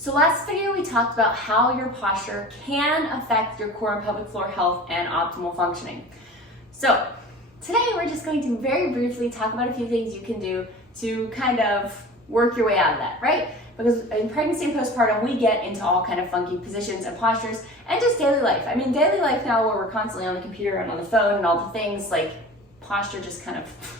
So last video we talked about how your posture can affect your core and pelvic floor health and optimal functioning. So today we're just going to very briefly talk about a few things you can do to kind of work your way out of that, right? Because in pregnancy and postpartum, we get into all kind of funky positions and postures and just daily life. I mean, daily life now where we're constantly on the computer and on the phone and all the things, like posture just kind of,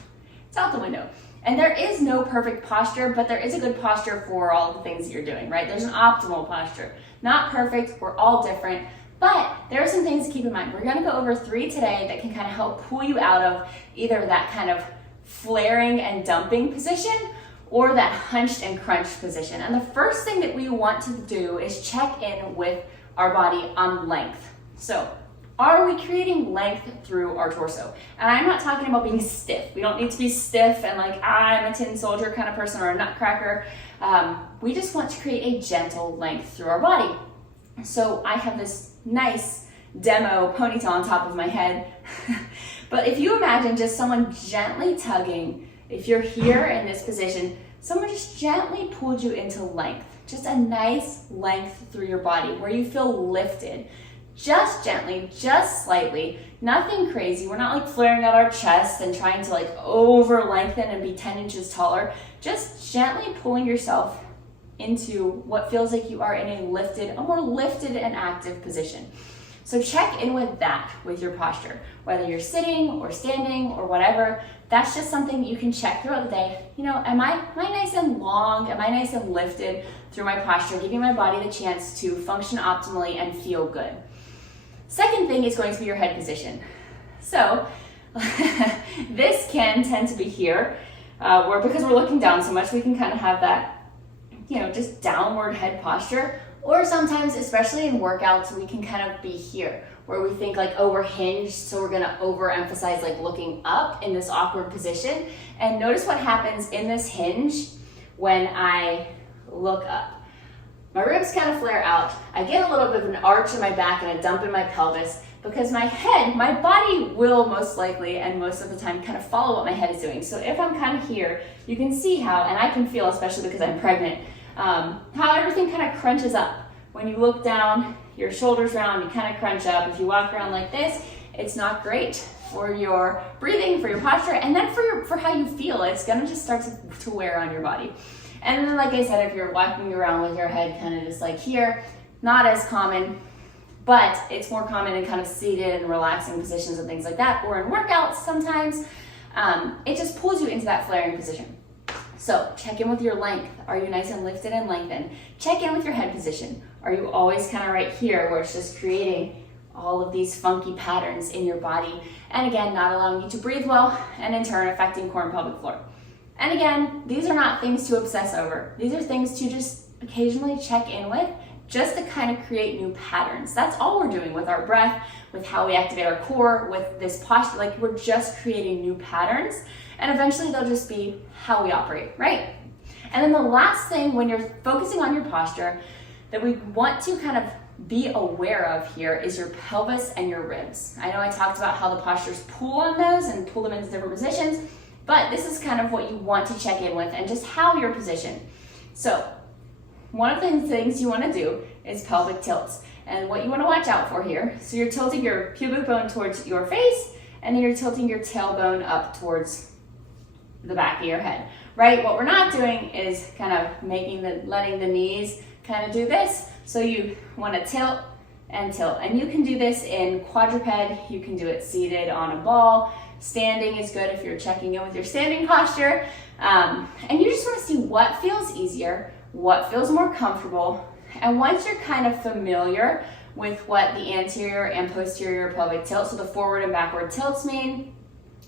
it's out the window. And there is no perfect posture, but there is a good posture for all the things that you're doing, right? There's an optimal posture. Not perfect, we're all different, but there are some things to keep in mind. We're gonna go over 3 today that can kind of help pull you out of either that kind of flaring and dumping position or that hunched and crunched position. And the first thing that we want to do is check in with our body on length. So, are we creating length through our torso? And I'm not talking about being stiff. We don't need to be stiff and like, I'm a tin soldier kind of person or a nutcracker. We just want to create a gentle length through our body. So I have this nice demo ponytail on top of my head. But if you imagine just someone gently tugging, if you're here in this position, someone just gently pulled you into length. Just a nice length through your body where you feel lifted. Just gently, just slightly, nothing crazy. We're not like flaring out our chest and trying to like over lengthen and be 10 inches taller. Just gently pulling yourself into what feels like you are in a more lifted and active position. So check in with that with your posture, whether you're sitting or standing or whatever. That's just something you can check throughout the day. You know, am I nice and long? Am I nice and lifted through my posture, giving my body the chance to function optimally and feel good? Second thing is going to be your head position. So this can tend to be here, where because we're looking down so much, we can kind of have that, you know, just downward head posture. Or sometimes, especially in workouts, we can kind of be here, where we think like, oh, we're hinged, so we're gonna overemphasize like looking up in this awkward position. And notice what happens in this hinge when I look up. My ribs kind of flare out. I get a little bit of an arch in my back and a dump in my pelvis because my head, my body will most likely and most of the time kind of follow what my head is doing. So if I'm kind of here, you can see how, and I can feel, especially because I'm pregnant, how everything kind of crunches up. When you look down, your shoulders round, you kind of crunch up. If you walk around like this, it's not great for your breathing, for your posture, and then for how you feel. It's gonna just start to wear on your body. And then, like I said, if you're walking around with your head kind of just like here, not as common, but it's more common in kind of seated and relaxing positions and things like that, or in workouts sometimes. It just pulls you into that flaring position. So check in with your length. Are you nice and lifted and lengthened? Check in with your head position. Are you always kind of right here where it's just creating all of these funky patterns in your body? And again, not allowing you to breathe well and in turn affecting core and pelvic floor. And again, these are not things to obsess over. These are things to just occasionally check in with, just to kind of create new patterns. That's all we're doing with our breath, with how we activate our core, with this posture. Like, we're just creating new patterns, and eventually they'll just be how we operate, right? And then the last thing when you're focusing on your posture that we want to kind of be aware of here is your pelvis and your ribs. I know I talked about how the postures pull on those and pull them into different positions, but this is kind of what you want to check in with and just how you're positioned. So one of the things you want to do is pelvic tilts. And what you want to watch out for here, so you're tilting your pubic bone towards your face, and then you're tilting your tailbone up towards the back of your head, right? What we're not doing is kind of letting the knees kind of do this. So you want to tilt and tilt. And you can do this in quadruped, you can do it seated on a ball. Standing is good if you're checking in with your standing posture. And you just want to see what feels easier, what feels more comfortable. And once you're kind of familiar with what the anterior and posterior pelvic tilt, so the forward and backward tilts mean,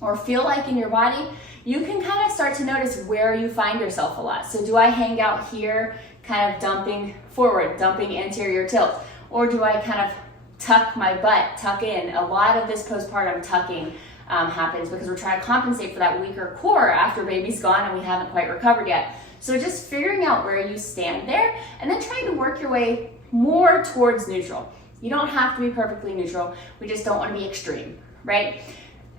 or feel like in your body, you can kind of start to notice where you find yourself a lot. So do I hang out here, kind of dumping forward, dumping anterior tilt? Or do I kind of tuck my butt, tuck in? A lot of this postpartum tucking happens because we're trying to compensate for that weaker core after baby's gone and we haven't quite recovered yet. So just figuring out where you stand there and then trying to work your way more towards neutral. You don't have to be perfectly neutral. We just don't want to be extreme, right?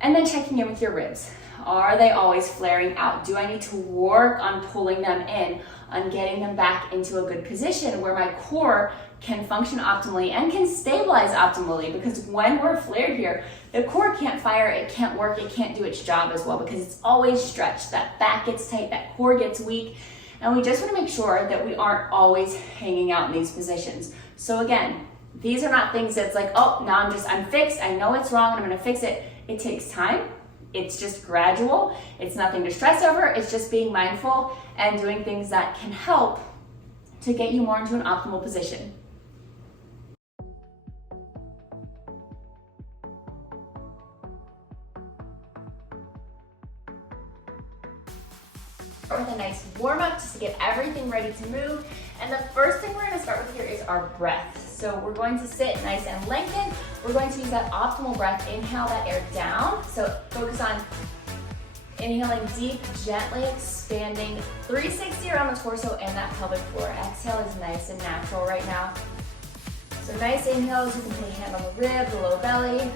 And then checking in with your ribs. Are they always flaring out? Do I need to work on pulling them in on getting them back into a good position where my core can function optimally and can stabilize optimally, because when we're flared here, the core can't fire, it can't work, it can't do its job as well because it's always stretched. That back gets tight, that core gets weak, and we just want to make sure that we aren't always hanging out in these positions. So again, these are not things that's like, oh, now I'm fixed, I know it's wrong, and I'm going to fix it. It takes time. It's just gradual. It's nothing to stress over. It's just being mindful and doing things that can help to get you more into an optimal position. With a nice warm up just to get everything ready to move. And the first thing we're going to start with here is our breath. So we're going to sit nice and lengthened. We're going to use that optimal breath. Inhale that air down. So focus on inhaling deep, gently expanding 360 around the torso and that pelvic floor. Exhale is nice and natural right now. So nice inhales. You can put a hand on the rib, the low belly.